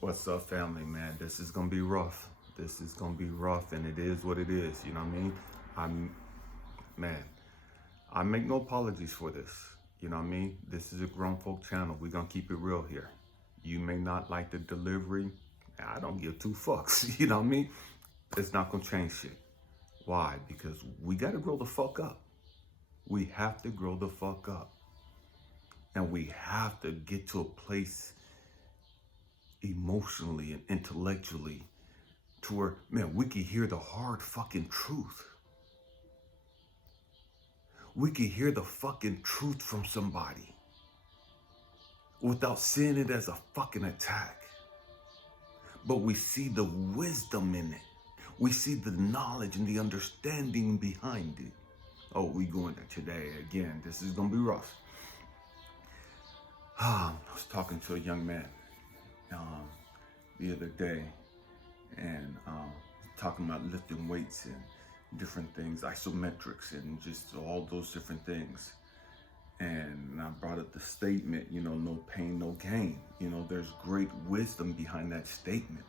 What's up, family, man? This is gonna be rough. This is gonna be rough, and it is what it is. You know what I mean? I'm, man, I make no apologies for this. You know what I mean? This is a grown folk channel. We're gonna keep it real here. You may not like the delivery. I don't give two fucks. You know what I mean? It's not gonna change shit. Why? Because we gotta grow the fuck up. We have to grow the fuck up. And we have to get to a place emotionally and intellectually to where, man, we can hear the hard fucking truth. We can hear the fucking truth from somebody without seeing it as a fucking attack. But we see the wisdom in it. We see the knowledge and the understanding behind it. Oh, we going there today again. This is gonna be rough. I was talking to a young man the other day, and talking about lifting weights and different things, isometrics and just all those different things. And I brought up the statement, no pain, no gain. There's great wisdom behind that statement.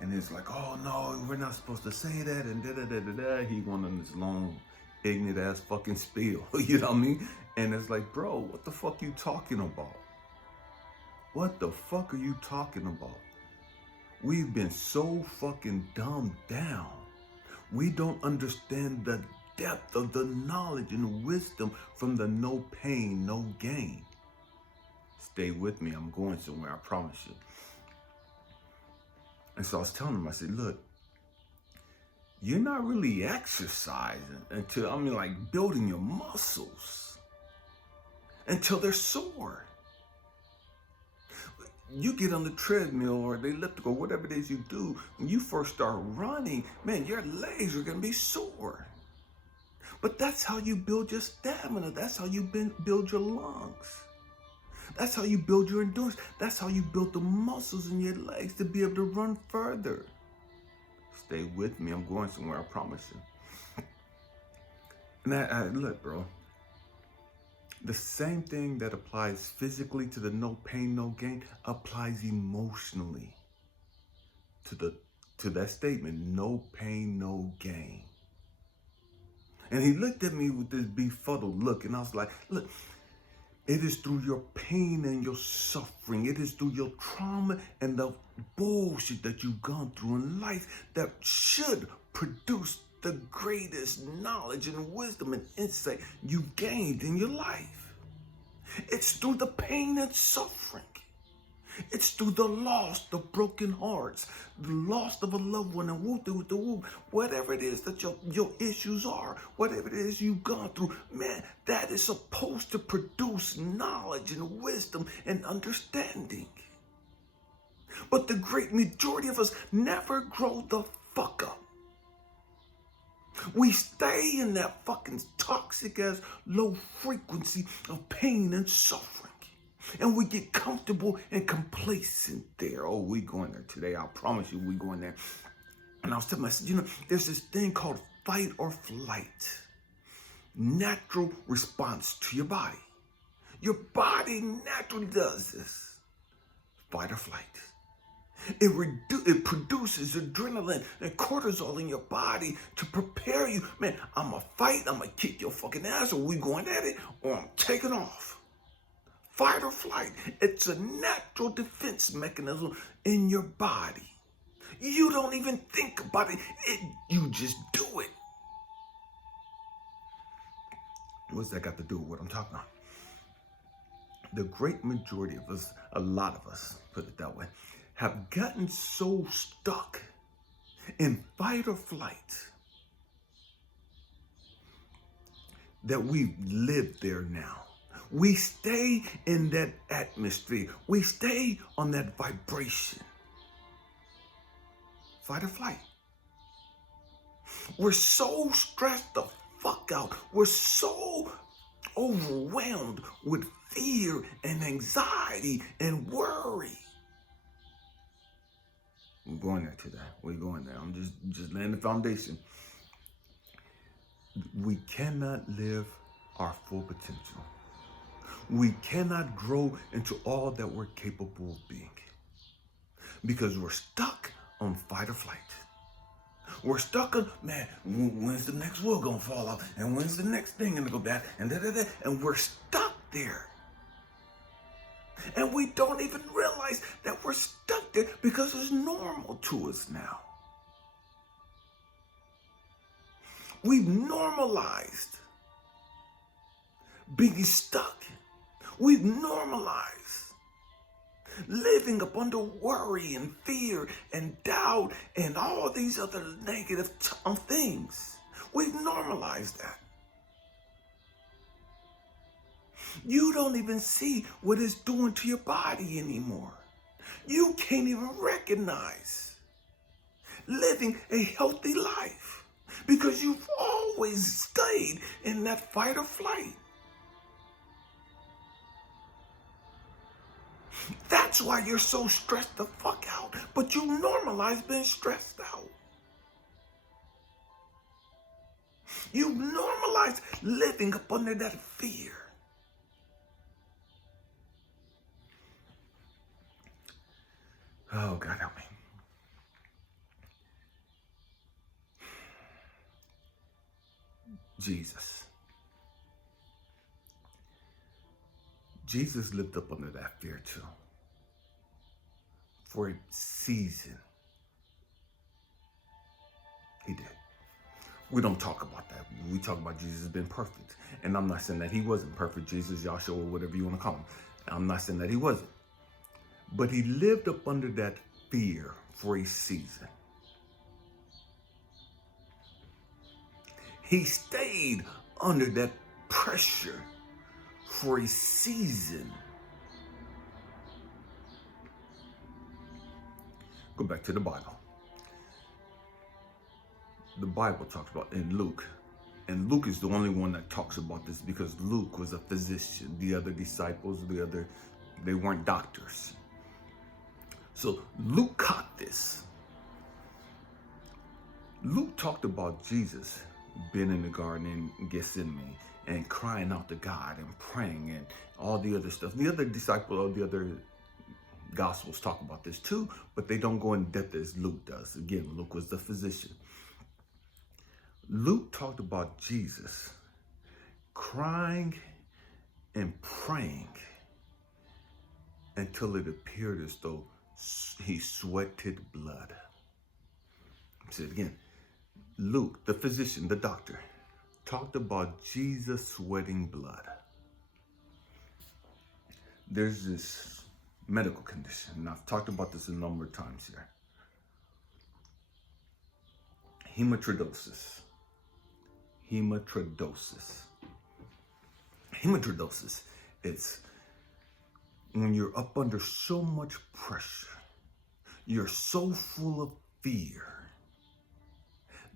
And it's like, oh no, we're not supposed to say that, and da-da-da-da-da. He went on this long, ignorant ass fucking spiel, you know what I mean? And it's like, bro, what the fuck you talking about? What the fuck are you talking about? We've been so fucking dumbed down. We don't understand the depth of the knowledge and wisdom from the no pain, no gain. Stay with me. I'm going somewhere. I promise you. And so I was telling him, I said, look, you're not really exercising until, like building your muscles until they're sore. You get on the treadmill or the elliptical, whatever it is you do, when you first start running, man, your legs are gonna be sore. But that's how you build your stamina. That's how you build your lungs. That's how you build your endurance. That's how you build the muscles in your legs to be able to run further. Stay with me. I'm going somewhere, I promise you. And look, bro. The same thing that applies physically to the no pain, no gain applies emotionally to that statement, no pain, no gain. And he looked at me with this befuddled look, and I was like, look, it is through your pain and your suffering, it is through your trauma and the bullshit that you've gone through in life that should produce the greatest knowledge and wisdom and insight you've gained in your life. It's through the pain and suffering. It's through the loss, the broken hearts, the loss of a loved one, and whoop, whatever it is that your issues are, whatever it is you've gone through, man, that is supposed to produce knowledge and wisdom and understanding. But the great majority of us never grow the fuck up. We stay in that fucking toxic ass low frequency of pain and suffering. And we get comfortable and complacent there. Oh, we going there today. I promise you we going there. And I was telling myself, there's this thing called fight or flight. Natural response to your body. Your body naturally does this. Fight or flight. It produces adrenaline and cortisol in your body to prepare you. Man, I'm going to fight. I'm going to kick your fucking ass, or we going at it, or I'm taking off. Fight or flight. It's a natural defense mechanism in your body. You don't even think about it. You just do it. What's that got to do with what I'm talking about? The great majority of us, a lot of us, put it that way, have gotten so stuck in fight or flight that we live there now. We stay in that atmosphere. We stay on that vibration. Fight or flight. We're so stressed the fuck out. We're so overwhelmed with fear and anxiety and worry. We're going there today. We're going there. I'm just laying the foundation. We cannot live our full potential. We cannot grow into all that we're capable of being. because we're stuck on fight or flight. We're stuck on, man, when's the next wheel gonna fall off? And when's the next thing gonna go bad? And da-da-da. And we're stuck there. And we don't even realize that we're stuck there because it's normal to us now. We've normalized being stuck. We've normalized living up under worry and fear and doubt and all these other negative things. We've normalized that. You don't even see what it's doing to your body anymore. You can't even recognize living a healthy life because you've always stayed in that fight or flight. That's why you're so stressed the fuck out, but you normalize being stressed out. You normalize living up under that fear. Oh, God help me. Jesus. Jesus lived up under that fear too. For a season. He did. We don't talk about that. We talk about Jesus being perfect. And I'm not saying that he wasn't perfect. Jesus, Yahshua, whatever you want to call him. I'm not saying that he wasn't. But he lived up under that fear for a season. He stayed under that pressure for a season. Go back to the Bible. The Bible talks about in Luke. And Luke is the only one that talks about this because Luke was a physician. The other disciples, they weren't doctors. So Luke caught this. Luke talked about Jesus being in the garden in Gethsemane and crying out to God and praying and all the other stuff. The other disciples or the other Gospels talk about this too, but they don't go in depth as Luke does. Again, Luke was the physician. Luke talked about Jesus crying and praying until it appeared as though he sweated blood. I'll say it again. Luke, the physician, the doctor, talked about Jesus sweating blood. There's this medical condition, and I've talked about this a number of times here. Hematidrosis. Hematidrosis, it's when you're up under so much pressure, you're so full of fear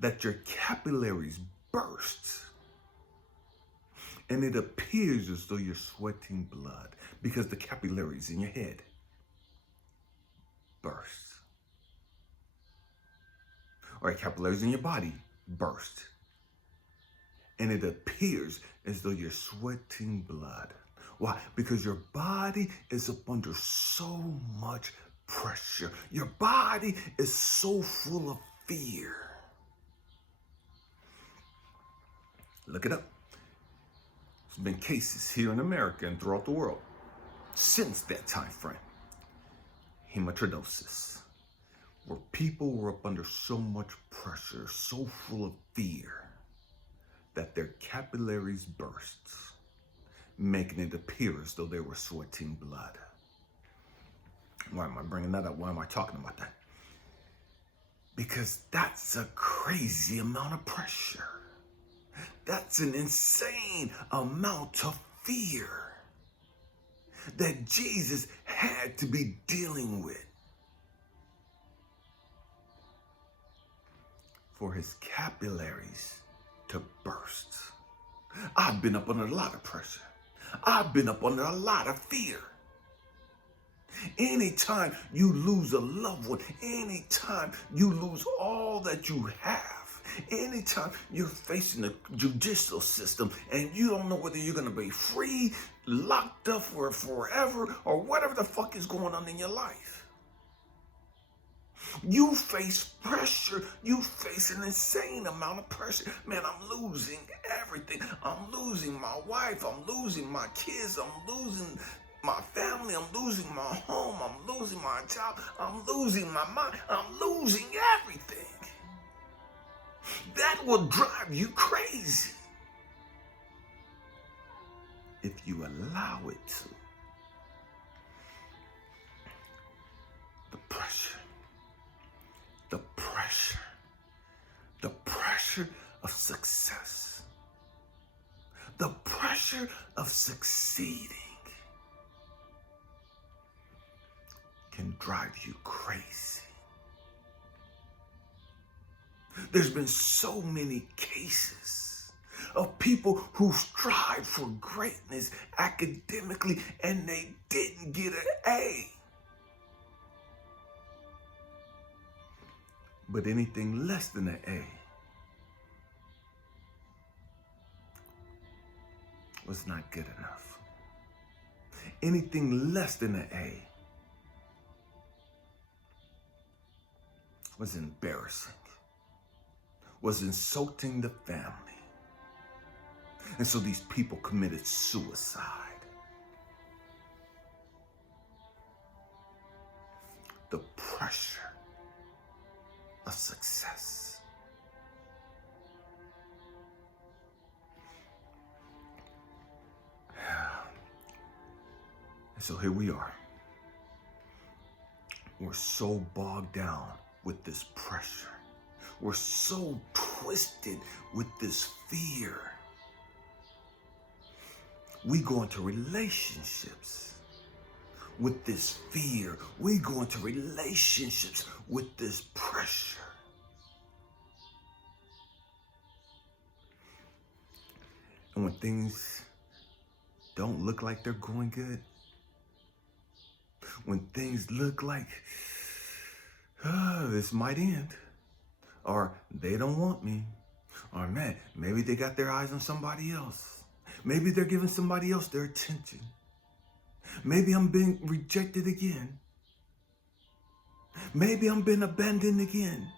that your capillaries burst and it appears as though you're sweating blood because the capillaries in your head burst. Or capillaries in your body burst. And it appears as though you're sweating blood. Why? Because your body is up under so much pressure. Your body is so full of fear. Look it up. There's been cases here in America and throughout the world since that time frame. Hematidrosis, where people were up under so much pressure, so full of fear, that their capillaries burst, making it appear as though they were sweating blood. Why am I bringing that up? Why am I talking about that? Because that's a crazy amount of pressure. That's an insane amount of fear that Jesus had to be dealing with for his capillaries to burst. I've been up under a lot of pressure. I've been up under a lot of fear. Anytime you lose a loved one, anytime you lose all that you have, anytime you're facing the judicial system and you don't know whether you're going to be free, locked up for forever, or whatever the fuck is going on in your life. You face pressure. You face an insane amount of pressure. Man, I'm losing everything. I'm losing my wife. I'm losing my kids. I'm losing my family. I'm losing my home. I'm losing my job. I'm losing my mind. I'm losing everything. That will drive you crazy if you allow it to. The pressure. The pressure. The pressure of success. The pressure of succeeding can drive you crazy. There's been so many cases of people who strive for greatness academically and they didn't get an A. But anything less than an A was not good enough. Anything less than an A was embarrassing, was insulting the family. And so these people committed suicide. The pressure of success. And so here we are. We're so bogged down with this pressure. We're so twisted with this fear. We go into relationships with this fear. We go into relationships with this pressure. And when things don't look like they're going good, when things look like this might end, or they don't want me, or man, maybe they got their eyes on somebody else. Maybe they're giving somebody else their attention. Maybe I'm being rejected again. Maybe I'm being abandoned again.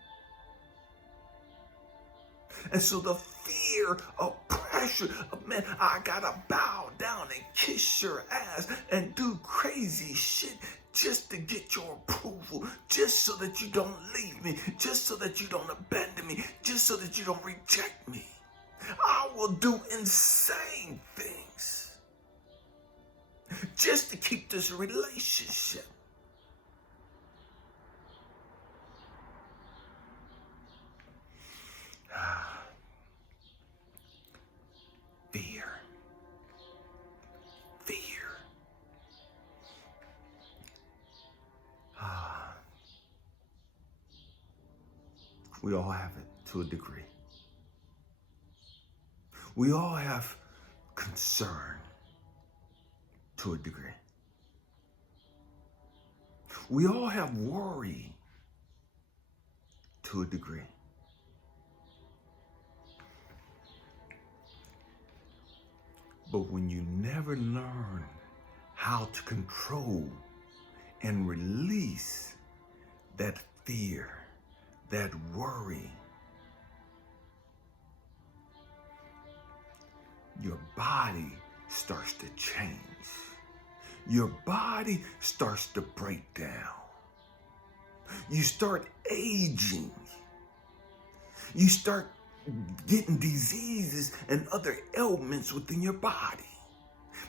And so the fear of pressure of, man, I gotta bow down and kiss your ass and do crazy shit just to get your approval, just so that you don't leave me, just so that you don't abandon me, just so that you don't reject me. I will do insane things just to keep this relationship. Fear. Fear. We all have it to a degree. We all have concern to a degree. We all have worry to a degree. But when you never learn how to control and release that fear, that worry, your body starts to change. Your body starts to break down. You start aging. You start getting diseases and other ailments within your body.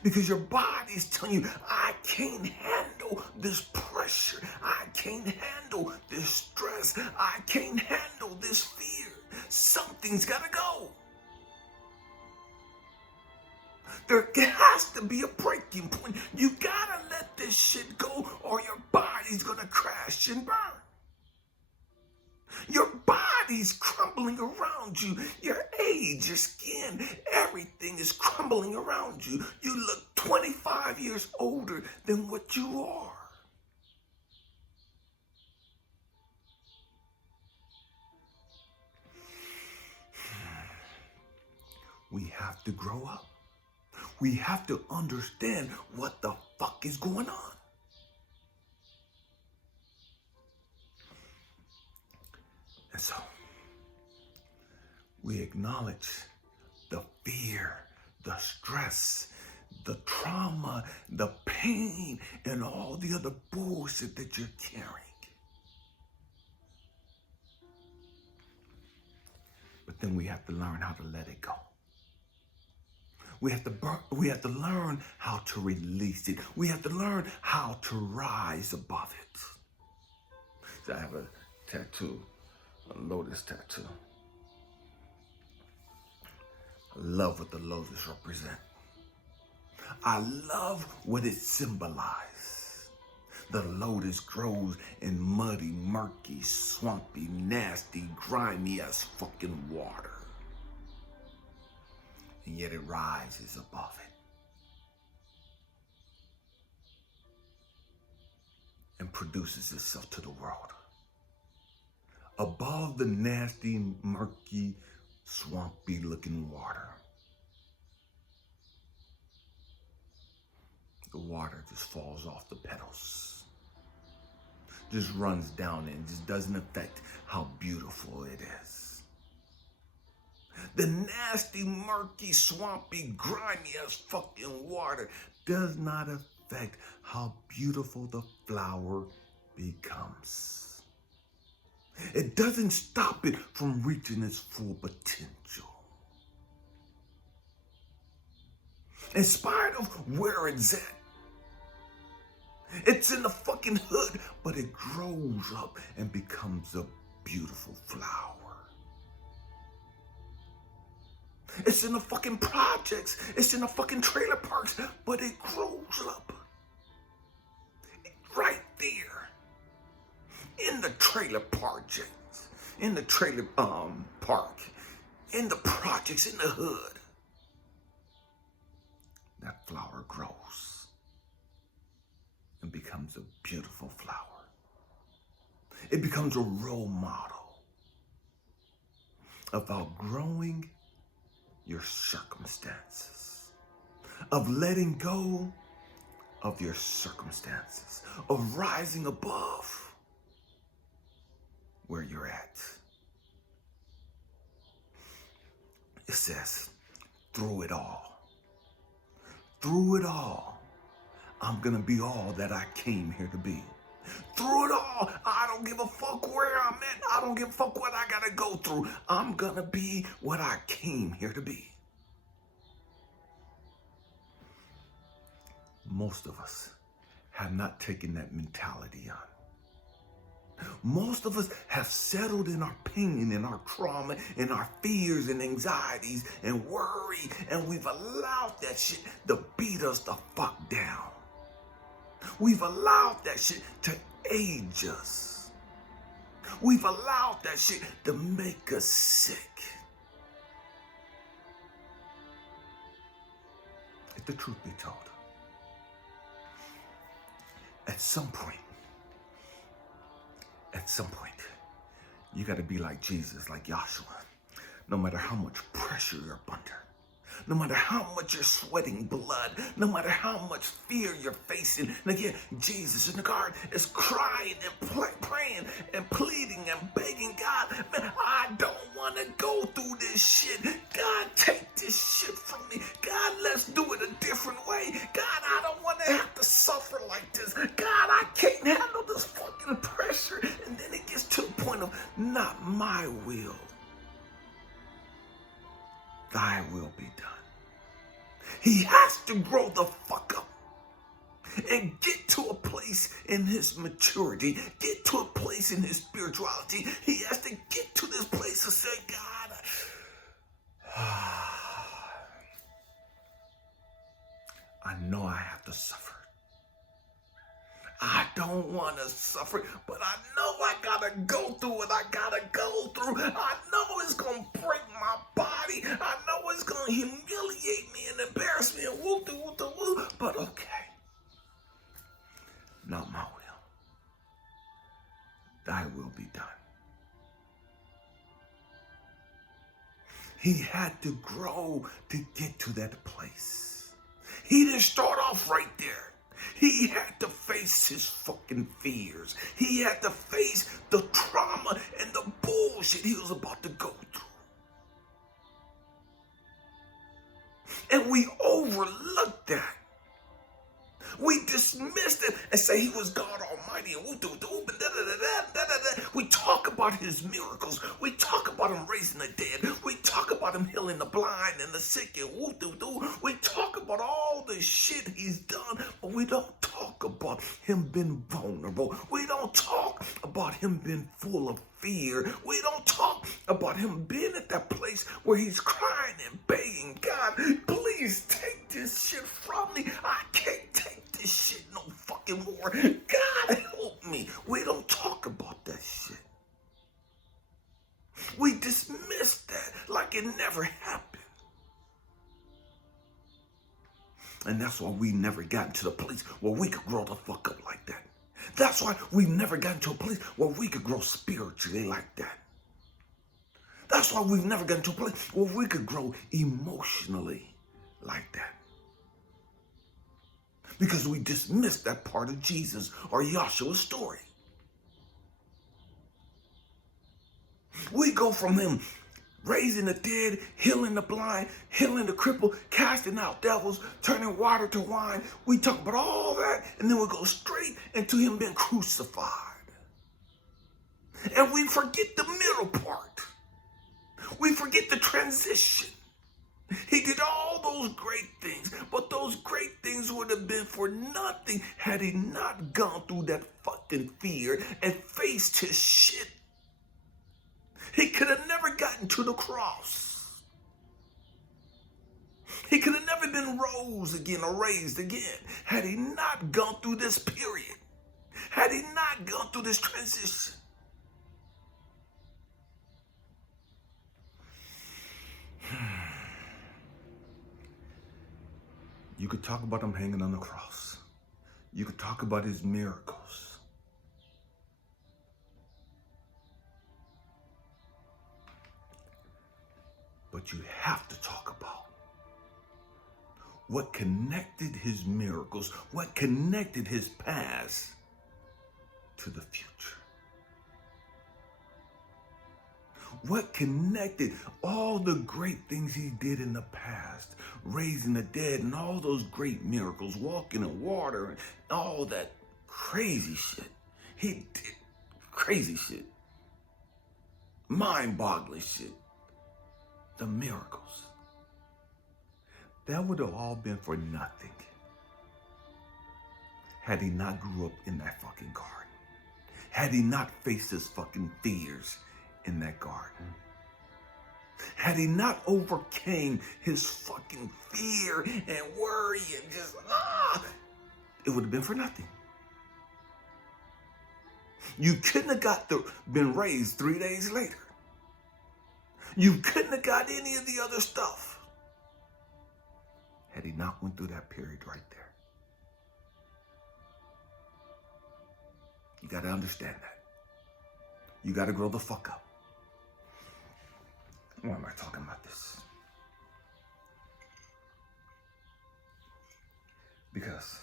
Because your body is telling you, I can't handle this pressure. I can't handle this stress. I can't handle this fear. Something's got to go. There has to be a breaking point. You got to let this shit go or your body's going to crash and burn. Your body's crumbling around you. Your age, your skin, everything is crumbling around you. You look 25 years older than what you are. We have to grow up. We have to understand what the fuck is going on. so we acknowledge the fear, the stress, the trauma, the pain, and all the other bullshit that you're carrying. But then we have to learn how to let it go. We have to learn how to release it. We have to learn how to rise above it. So I have a tattoo, a lotus tattoo. I love what the lotus represent. I love what it symbolizes. The lotus grows in muddy, murky, swampy, nasty, grimy as fucking water. And yet it rises above it. And produces itself to the world. Above the nasty, murky, swampy looking water. The water just falls off the petals. Just runs down and just doesn't affect how beautiful it is. The nasty, murky, swampy, grimy as fucking water does not affect how beautiful the flower becomes. It doesn't stop it from reaching its full potential. In spite of where it's at, it's in the fucking hood, but it grows up and becomes a beautiful flower. It's in the fucking projects. It's in the fucking trailer parks, but it grows up. Right there. In the trailer projects. In the trailer park. In the projects, in the hood. That flower grows and becomes a beautiful flower. It becomes a role model of outgrowing your circumstances, of letting go of your circumstances, of rising above where you're at. It says, through it all, I'm gonna be all that I came here to be. Through it all, I don't give a fuck where I'm at. I don't give a fuck what I gotta go through. I'm gonna be what I came here to be. Most of us have not taken that mentality on. Most of us have settled in our pain and our trauma and our fears and anxieties and worry, and we've allowed that shit to beat us the fuck down. We've allowed that shit to age us. We've allowed that shit to make us sick. If the truth be told, at some point, you got to be like Jesus, like Joshua. No matter how much pressure you're under, no matter how much you're sweating blood, no matter how much fear you're facing. And again, Jesus in the garden is crying and praying and pleading and begging God, man, I don't want to go through this shit. God, take this shit from me. God, let's do it a different way. God, I don't want to have to suffer like this. God, I can't handle this fucking pressure. And then it gets to the point of, not my will, thy will be done. He has to grow the fuck up and get to a place in his maturity, get to a place in his spirituality. He has to get to this place to say, God, I know I have to suffer. I don't want to suffer, but I know I gotta go through what I gotta go through. I know it's gonna break my body. I know it's gonna humiliate me and embarrass me and woo, but okay. Not my will. Thy will be done. He had to grow to get to that place. He didn't start off right there. He had to face his fucking fears. He had to face the trauma and the bullshit he was about to go through. And we overlooked that. We dismissed it and say he was God Almighty. And we talk about his miracles. We talk about him raising the dead. We talk about him healing the blind and the sick. And we talk about all the shit he's done, but we don't talk about him being vulnerable. We don't talk about him being full of fear. We don't talk about him being at that place where he's crying and begging, God, please take this shit from me. I can't take this shit no fucking more. God, help me. We don't talk about that shit. We dismiss that like it never happened. And that's why we never got to the place where we could grow the fuck up like that. That's why we never got to a place where we could grow spiritually like that. That's why we've never gotten to a place where we could grow emotionally like that. Because we dismissed that part of Jesus or Yahshua's story. We go from him raising the dead, healing the blind, healing the crippled, casting out devils, turning water to wine. We talk about all that, and then we go straight into him being crucified. And we forget the middle part. We forget the transition. He did all those great things, but those great things would have been for nothing had he not gone through that fucking fear and faced his shit. He could have never gotten to the cross. He could have never been rose again or raised again had he not gone through this period, had he not gone through this transition. You could talk about him hanging on the cross. You could talk about his miracles. But you have to talk about what connected his miracles, what connected his past to the future. What connected all the great things he did in the past, raising the dead and all those great miracles, walking in water and all that crazy shit. He did crazy shit, mind-boggling shit. The miracles. That would have all been for nothing had he not grew up in that fucking garden. Had he not faced his fucking fears in that garden. Had he not overcame his fucking fear and worry and just, it would have been for nothing. You couldn't have been raised 3 days later. You couldn't have got any of the other stuff had he not went through that period right there. You got to understand that. You got to grow the fuck up. Why am I talking about this? Because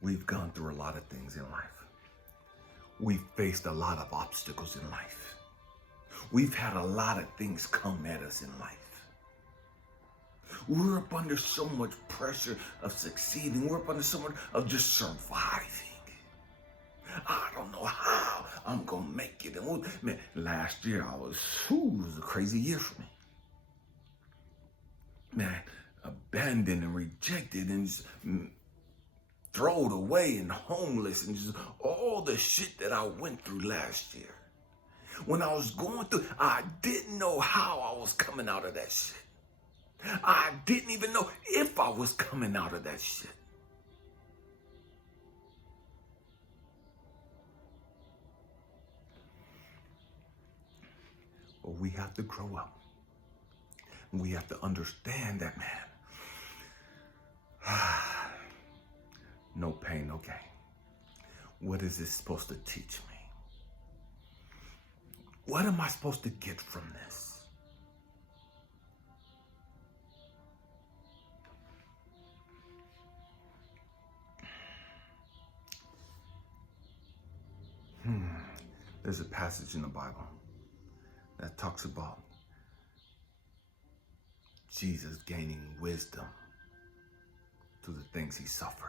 we've gone through a lot of things in life. We've faced a lot of obstacles in life. We've had a lot of things come at us in life. We're up under so much pressure of succeeding. We're up under so much of just surviving. I don't know how I'm going to make it. And man, last year it was a crazy year for me. Man, abandoned and rejected and just thrown away and homeless and just all the shit that I went through last year. When I was going through, I didn't know how I was coming out of that shit. I didn't even know if I was coming out of that shit. But we have to grow up. We have to understand that, man. No pain, no gain. What is this supposed to teach me? What am I supposed to get from this? There's a passage in the Bible that talks about Jesus gaining wisdom through the things he suffered.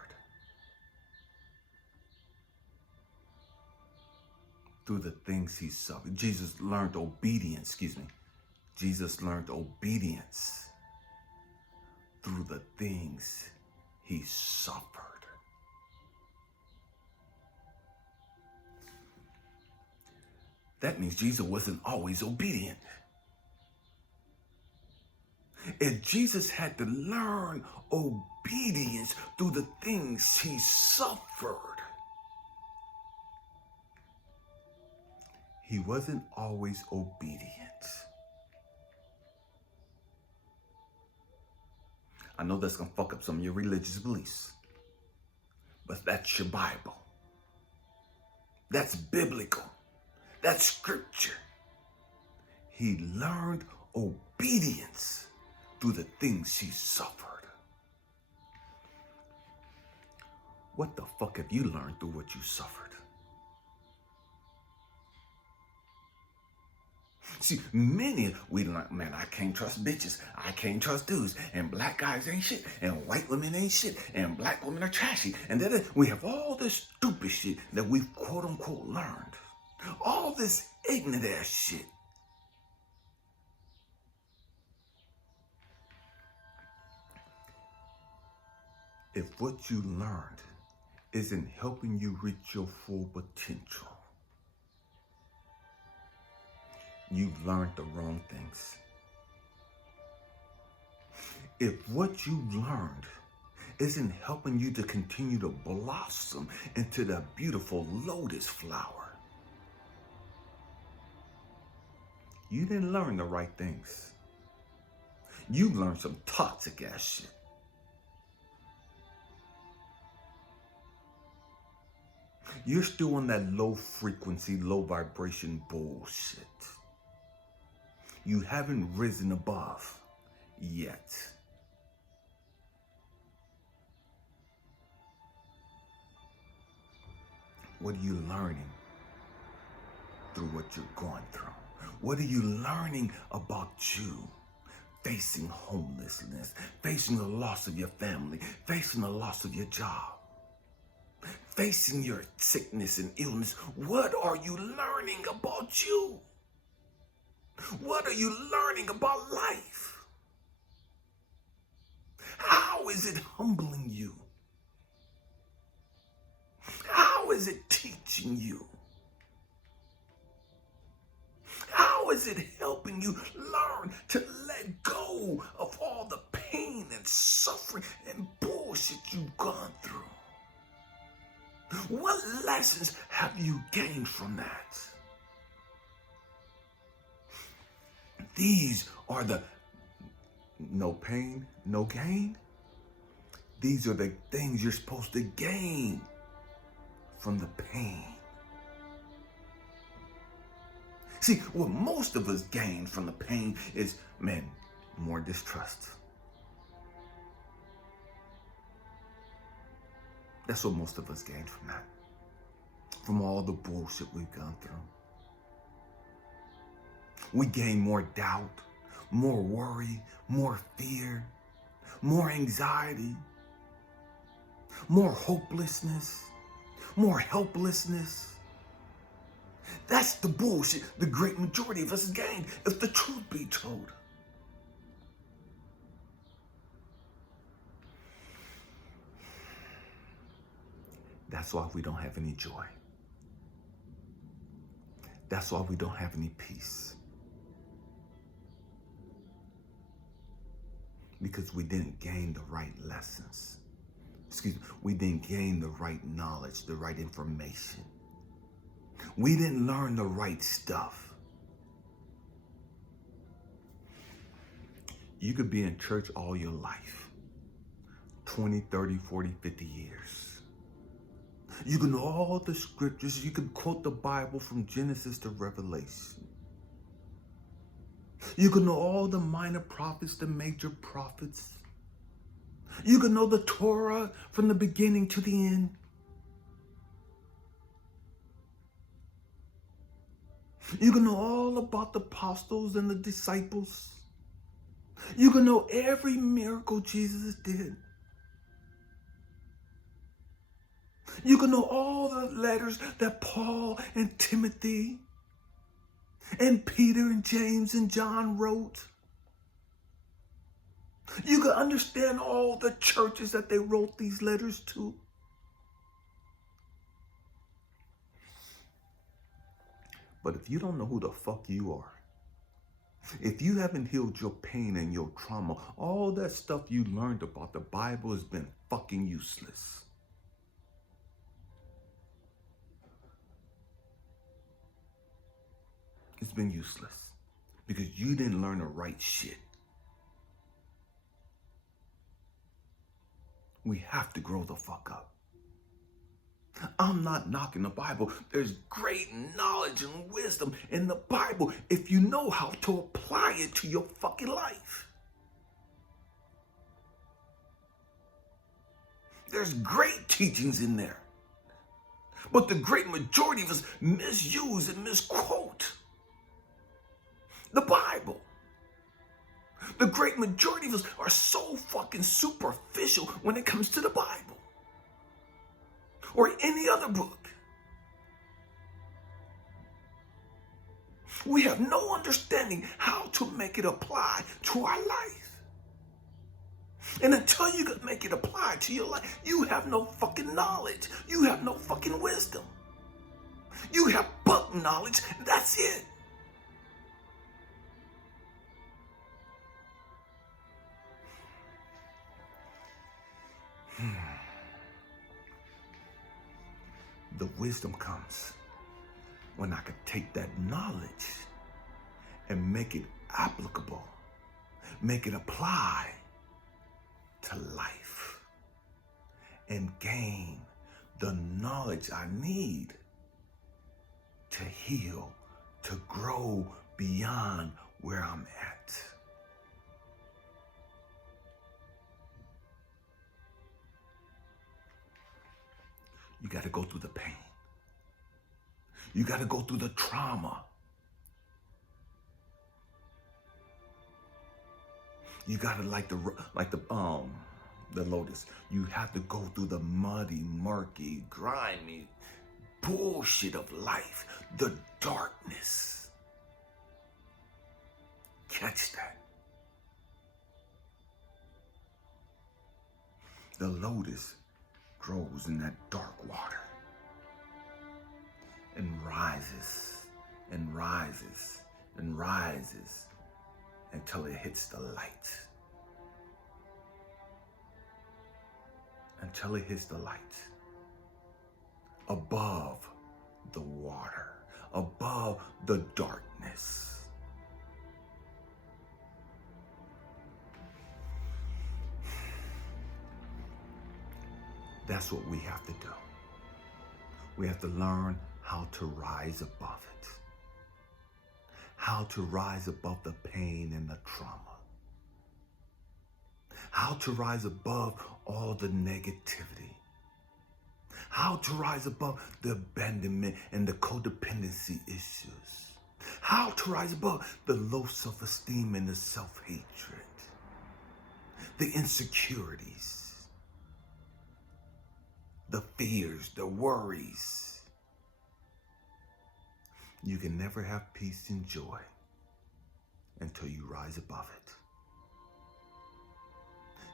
Through the things he suffered. Jesus learned obedience, Jesus learned obedience through the things he suffered. That means Jesus wasn't always obedient. If Jesus had to learn obedience through the things he suffered, he wasn't always obedient. I know that's going to fuck up some of your religious beliefs, but that's your Bible. That's biblical. That's scripture. He learned obedience through the things he suffered. What the fuck have you learned through what you suffered? See, we learn, man, I can't trust bitches. I can't trust dudes. And black guys ain't shit. And white women ain't shit. And black women are trashy. And then we have all this stupid shit that we've quote unquote learned. All this ignorant ass shit. If what you learned isn't helping you reach your full potential, you've learned the wrong things. If what you learned isn't helping you to continue to blossom into the beautiful lotus flower, you didn't learn the right things. You learned some toxic ass shit. You're still on that low frequency, low vibration bullshit. You haven't risen above yet. What are you learning through what you're going through? What are you learning about you? Facing homelessness, facing the loss of your family, facing the loss of your job, facing your sickness and illness. What are you learning about you? What are you learning about life? How is it humbling you? How is it teaching you? How is it helping you learn to let go of all the pain and suffering and bullshit you've gone through? What lessons have you gained from that? These are the no pain, no gain. These are the things you're supposed to gain from the pain. See, what most of us gain from the pain is, man, more distrust. That's what most of us gain from that. From all the bullshit we've gone through. We gain more doubt, more worry, more fear, more anxiety, more hopelessness, more helplessness. That's the bullshit the great majority of us gain, if the truth be told. That's why we don't have any joy. That's why we don't have any peace. Because we didn't gain the right lessons. We didn't gain the right knowledge, the right information. We didn't learn the right stuff. You could be in church all your life, 20, 30, 40, 50 years. You can know all the scriptures. You can quote the Bible from Genesis to Revelation. You can know all the minor prophets, the major prophets. You can know the Torah from the beginning to the end. You can know all about the apostles and the disciples. You can know every miracle Jesus did. You can know all the letters that Paul and Timothy and Peter and James and John wrote. You can understand all the churches that they wrote these letters to. But if you don't know who the fuck you are, if you haven't healed your pain and your trauma, all that stuff you learned about the Bible has been fucking useless. It's been useless because you didn't learn the right shit. We have to grow the fuck up. I'm not knocking the Bible. There's great knowledge and wisdom in the Bible if you know how to apply it to your fucking life. There's great teachings in there. But the great majority of us misuse and misquote the Bible. The great majority of us are so fucking superficial when it comes to the Bible or any other book. We have no understanding how to make it apply to our life. And until you can make it apply to your life, you have no fucking knowledge. You have no fucking wisdom. You have book knowledge, that's it. The wisdom comes when I could take that knowledge and make it applicable, make it apply to life, and gain the knowledge I need to heal, to grow beyond where I'm at. You got to go through the pain. You got to go through the trauma. You got to like the lotus. You have to go through the muddy, murky, grimy bullshit of life, the darkness. Catch that. The lotus grows in that dark water and rises and rises and rises until it hits the light. Until it hits the light. Above the water, above the darkness. That's what we have to do. We have to learn how to rise above it. How to rise above the pain and the trauma. How to rise above all the negativity. How to rise above the abandonment and the codependency issues. How to rise above the low self-esteem and the self-hatred. The insecurities. The fears, the worries. You can never have peace and joy until you rise above it.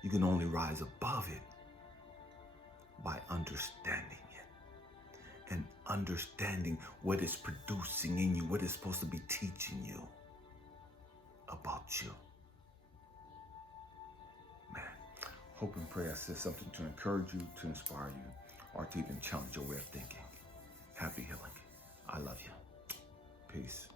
You can only rise above it by understanding it and understanding what it's producing in you, what it's supposed to be teaching you about you. Man, hope and pray I said something to encourage you, to inspire you, or to even challenge your way of thinking. Happy healing. I love you. Peace.